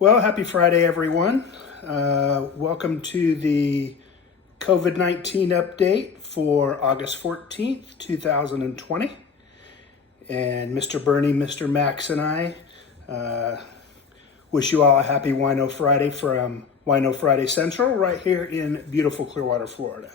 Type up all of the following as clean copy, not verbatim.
Well, happy Friday, everyone. Welcome to the COVID-19 update for August 14th, 2020. And Mr. Bernie, Mr. Max, and I wish you all a happy Wino Friday from Wino Friday Central right here in beautiful Clearwater, Florida.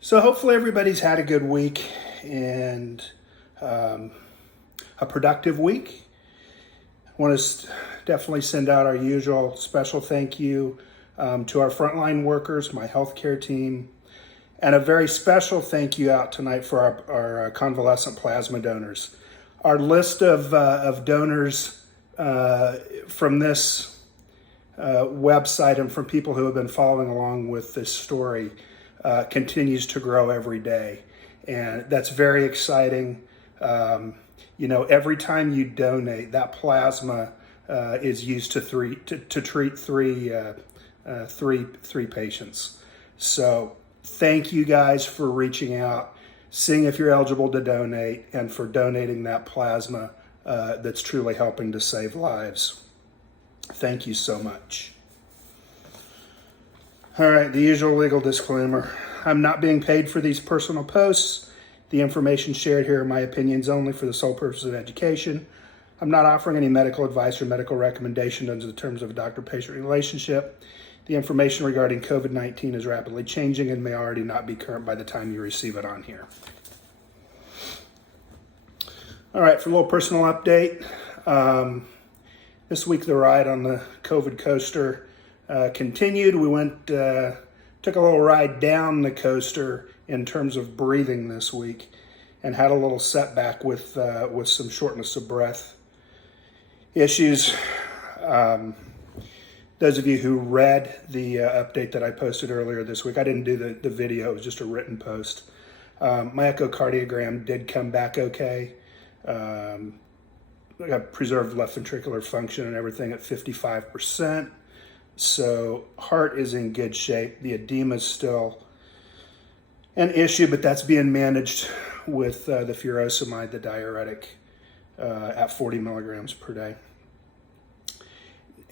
So hopefully everybody's had a good week and a productive week. I want to definitely send out our usual special thank you to our frontline workers, my healthcare team, and a very special thank you out tonight for our convalescent plasma donors. Our list of donors from this website and from people who have been following along with this story continues to grow every day, and that's very exciting. Every time you donate, that plasma is used to treat three patients. So thank you guys for reaching out, seeing if you're eligible to donate, and for donating that plasma that's truly helping to save lives. Thank you so much. All right, the usual legal disclaimer. I'm not being paid for these personal posts. The information shared here are my opinions only for the sole purpose of education. I'm not offering any medical advice or medical recommendation under the terms of a doctor-patient relationship. The information regarding COVID-19 is rapidly changing and may already not be current by the time you receive it on here. All right, for a little personal update. This week the ride on the COVID coaster continued. We took a little ride down the coaster in terms of breathing this week, and had a little setback with some shortness of breath issues. Those of you who read the update that I posted earlier this week, I didn't do the video, it was just a written post. My echocardiogram did come back okay. I got preserved left ventricular function and everything at 55%. So heart is in good shape. The edema is still an issue, but that's being managed with the furosemide, the diuretic, at 40 milligrams per day.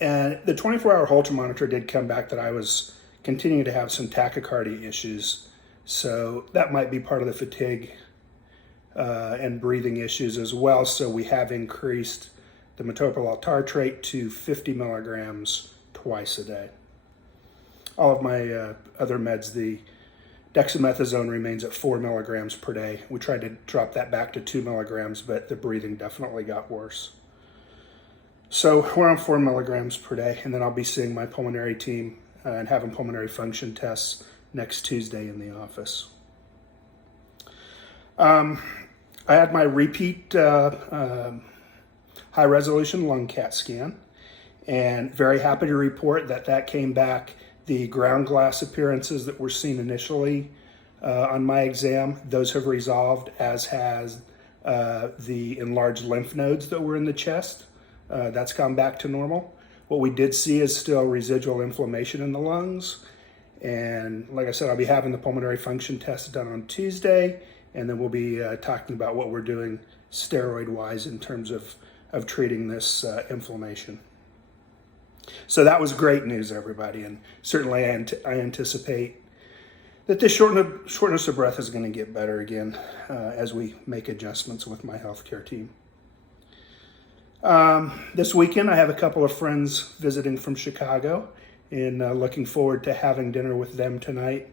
And the 24-hour Holter monitor did come back that I was continuing to have some tachycardia issues. So that might be part of the fatigue and breathing issues as well. So we have increased the metoprolol tartrate to 50 milligrams twice a day. All of my other meds, the dexamethasone remains at 4 milligrams per day. We tried to drop that back to 2 milligrams, but the breathing definitely got worse. So we're on 4 milligrams per day, and then I'll be seeing my pulmonary team and having pulmonary function tests next Tuesday in the office. I had my repeat high-resolution lung CAT scan, and very happy to report that came back. The ground glass appearances that were seen initially on my exam, those have resolved, as has the enlarged lymph nodes that were in the chest. That's gone back to normal. What we did see is still residual inflammation in the lungs. And like I said, I'll be having the pulmonary function test done on Tuesday, and then we'll be talking about what we're doing steroid-wise in terms of treating this inflammation. So that was great news, everybody, and certainly I anticipate that this shortness of breath is going to get better again as we make adjustments with my healthcare team. This weekend, I have a couple of friends visiting from Chicago, and looking forward to having dinner with them tonight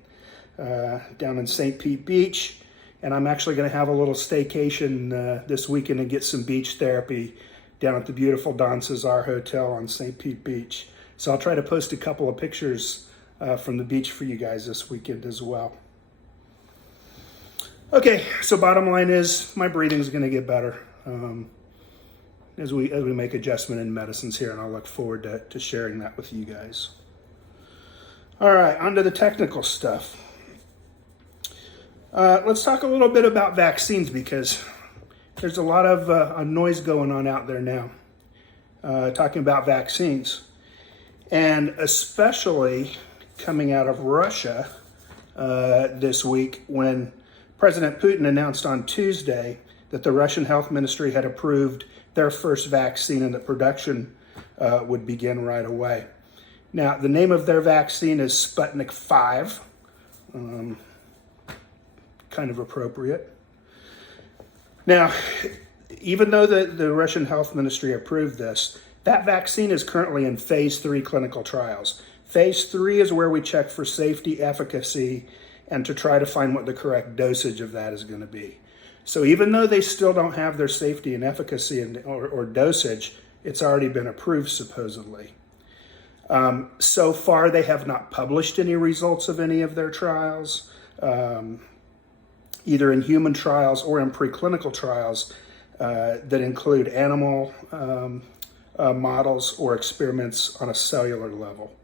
down in St. Pete Beach. And I'm actually going to have a little staycation this weekend and get some beach therapy down at the beautiful Don Cesar Hotel on St. Pete Beach. So I'll try to post a couple of pictures from the beach for you guys this weekend as well. Okay, so bottom line is my breathing is going to get better as we make adjustment in medicines here, and I'll look forward to sharing that with you guys. All right, on to the technical stuff. Let's talk a little bit about vaccines, because there's a lot of noise going on out there now, talking about vaccines. And especially coming out of Russia this week, when President Putin announced on Tuesday that the Russian Health Ministry had approved their first vaccine, and the production would begin right away. Now, the name of their vaccine is Sputnik 5, kind of appropriate. Now, even though the Russian Health Ministry approved this, that vaccine is currently in phase 3 clinical trials. Phase 3 is where we check for safety, efficacy, and to try to find what the correct dosage of that is going to be. So even though they still don't have their safety and efficacy or dosage, it's already been approved supposedly. So far, they have not published any results of any of their trials, either in human trials or in preclinical trials that include animal models or experiments on a cellular level.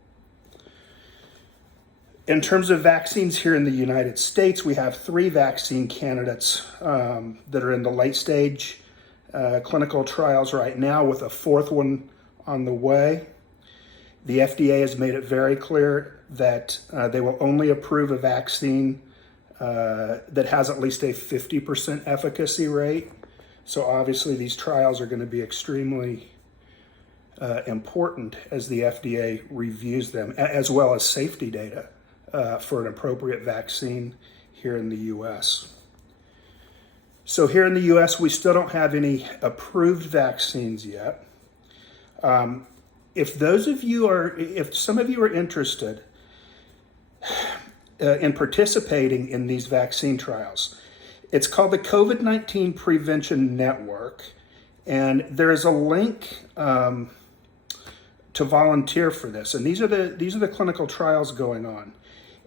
In terms of vaccines here in the United States, we have 3 vaccine candidates that are in the late stage clinical trials right now, with a 4th one on the way. The FDA has made it very clear that they will only approve a vaccine that has at least a 50% efficacy rate. So obviously these trials are going to be extremely important as the FDA reviews them, as well as safety data for an appropriate vaccine here in the U.S. So here in the U.S., we still don't have any approved vaccines yet. If some of you are interested in participating in these vaccine trials, it's called the COVID-19 Prevention Network, and there is a link to volunteer for this. And these are the clinical trials going on,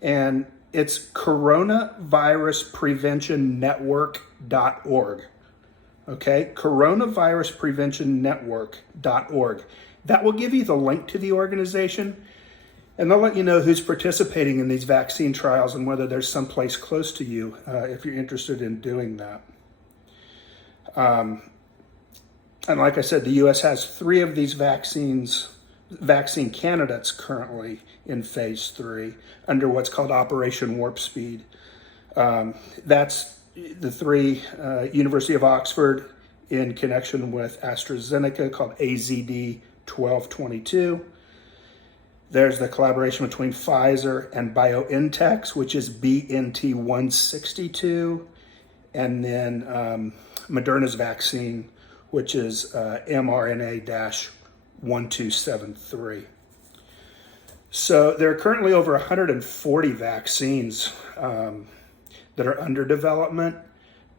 and it's coronaviruspreventionnetwork.org. Okay, coronaviruspreventionnetwork.org. That will give you the link to the organization, and they'll let you know who's participating in these vaccine trials and whether there's someplace close to you if you're interested in doing that. And like I said, the U.S. has 3 of these vaccine candidates currently in phase 3 under what's called Operation Warp Speed. That's the 3, University of Oxford in connection with AstraZeneca, called AZD1222. There's the collaboration between Pfizer and BioNTech, which is BNT162, and then Moderna's vaccine, which is mRNA-1273. So there are currently over 140 vaccines that are under development,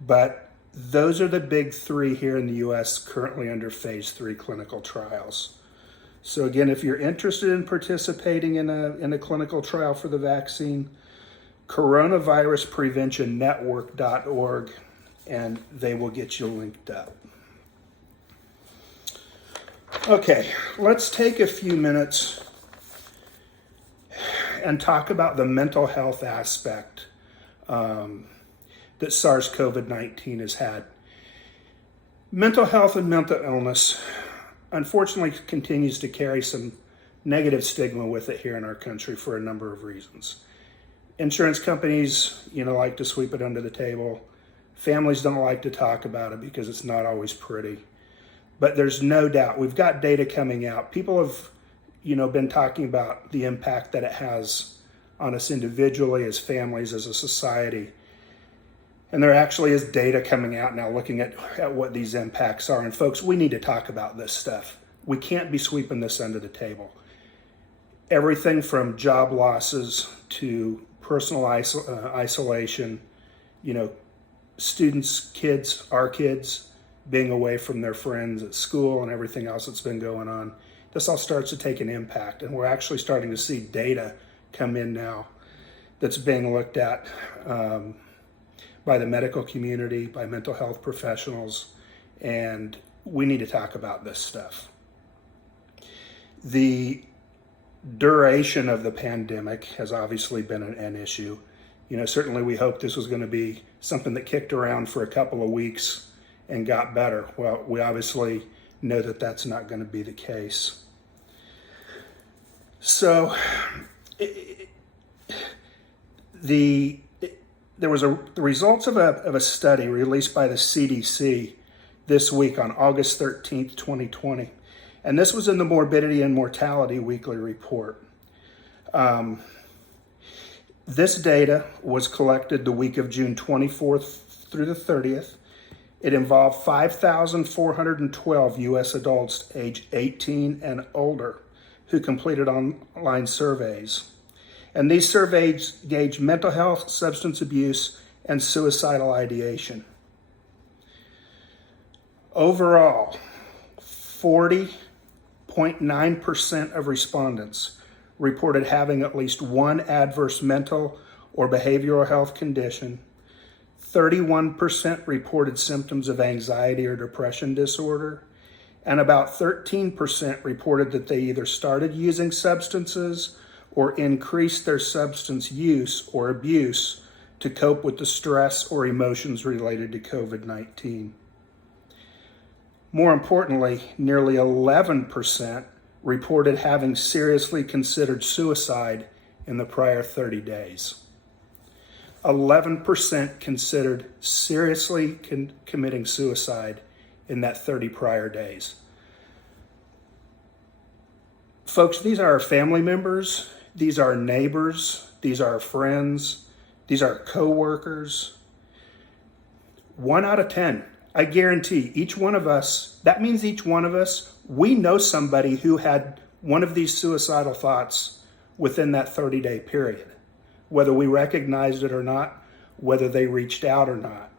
but those are the big 3 here in the U.S. currently under phase 3 clinical trials. So again, if you're interested in participating in a clinical trial for the vaccine, coronaviruspreventionnetwork.org, and they will get you linked up. Okay, let's take a few minutes and talk about the mental health aspect that SARS-CoV-19 has had. Mental health and mental illness, unfortunately, continues to carry some negative stigma with it here in our country for a number of reasons. Insurance companies, like to sweep it under the table. Families don't like to talk about it because it's not always pretty. But there's no doubt, we've got data coming out. People have, been talking about the impact that it has on us individually, as families, as a society. And there actually is data coming out now looking at what these impacts are. And folks, we need to talk about this stuff. We can't be sweeping this under the table. Everything from job losses to personal isolation, students, our kids, being away from their friends at school and everything else that's been going on. This all starts to take an impact, and we're actually starting to see data come in now that's being looked at by the medical community, by mental health professionals, and we need to talk about this stuff. The duration of the pandemic has obviously been an issue. Certainly we hoped this was going to be something that kicked around for a couple of weeks and got better. Well, we obviously know that that's not going to be the case. So the results of a study released by the CDC this week on August 13th, 2020. And this was in the Morbidity and Mortality Weekly Report. This data was collected the week of June 24th through the 30th. It involved 5,412 U.S. adults age 18 and older who completed online surveys. And these surveys gauged mental health, substance abuse, and suicidal ideation. Overall, 40.9% of respondents reported having at least one adverse mental or behavioral health condition. 31% reported symptoms of anxiety or depression disorder, and about 13% reported that they either started using substances or increased their substance use or abuse to cope with the stress or emotions related to COVID-19. More importantly, nearly 11% reported having seriously considered suicide in the prior 30 days. 11% considered seriously committing suicide in that 30 prior days. Folks, these are our family members, these are our neighbors, these are our friends, these are our co-workers. 1 out of 10, I guarantee each one of us, that means each one of us, we know somebody who had one of these suicidal thoughts within that 30-day period. Whether we recognized it or not, whether they reached out or not.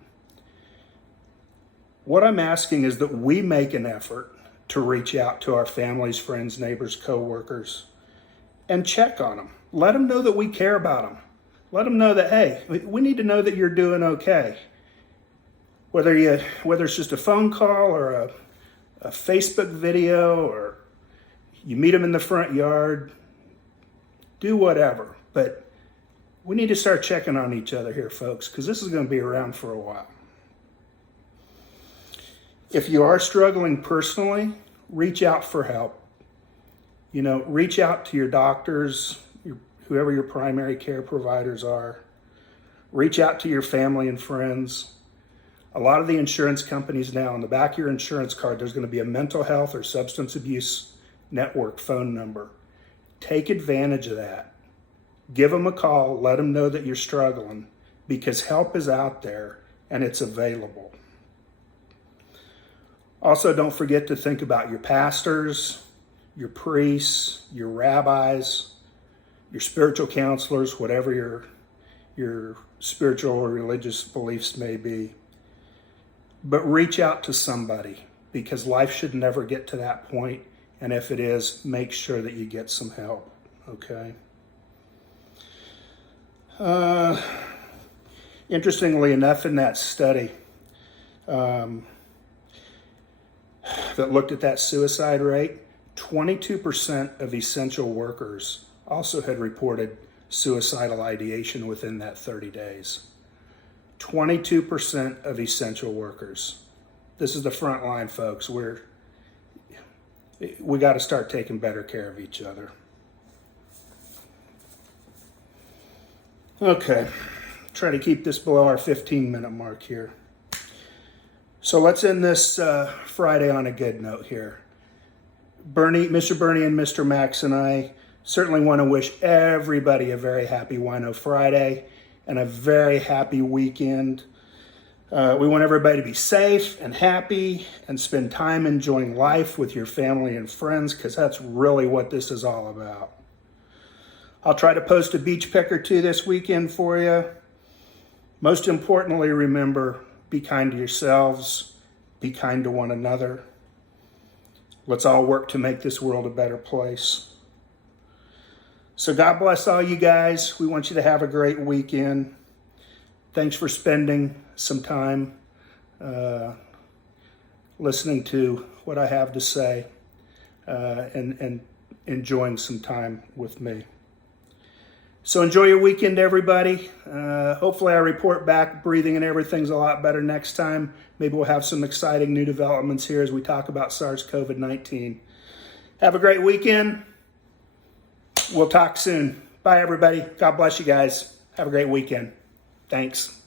What I'm asking is that we make an effort to reach out to our families, friends, neighbors, co-workers, and check on them. Let them know that we care about them. Let them know that, hey, we need to know that you're doing okay. Whether it's just a phone call or a Facebook video, or you meet them in the front yard, do whatever. But we need to start checking on each other here, folks, because this is going to be around for a while. If you are struggling personally, reach out for help. Reach out to your doctors, whoever your primary care providers are. Reach out to your family and friends. A lot of the insurance companies now, on the back of your insurance card, there's going to be a mental health or substance abuse network phone number. Take advantage of that. Give them a call, let them know that you're struggling, because help is out there and it's available. Also, don't forget to think about your pastors, your priests, your rabbis, your spiritual counselors, whatever your spiritual or religious beliefs may be. But reach out to somebody, because life should never get to that point. And if it is, make sure that you get some help, okay? Interestingly enough, in that study that looked at that suicide rate, 22% of essential workers also had reported suicidal ideation within that 30 days. 22% of essential workers. This is the front line, folks. We got to start taking better care of each other. Okay, try to keep this below our 15-minute mark here. So let's end this Friday on a good note here. Mr. Bernie and Mr. Max and I certainly want to wish everybody a very happy Wino Friday and a very happy weekend. We want everybody to be safe and happy and spend time enjoying life with your family and friends, because that's really what this is all about. I'll try to post a beach pic or two this weekend for you. Most importantly, remember, be kind to yourselves, be kind to one another. Let's all work to make this world a better place. So God bless all you guys. We want you to have a great weekend. Thanks for spending some time listening to what I have to say and enjoying some time with me. So enjoy your weekend, everybody. Hopefully I report back breathing and everything's a lot better next time. Maybe we'll have some exciting new developments here as we talk about SARS-CoV-19. Have a great weekend. We'll talk soon. Bye, everybody. God bless you guys. Have a great weekend. Thanks.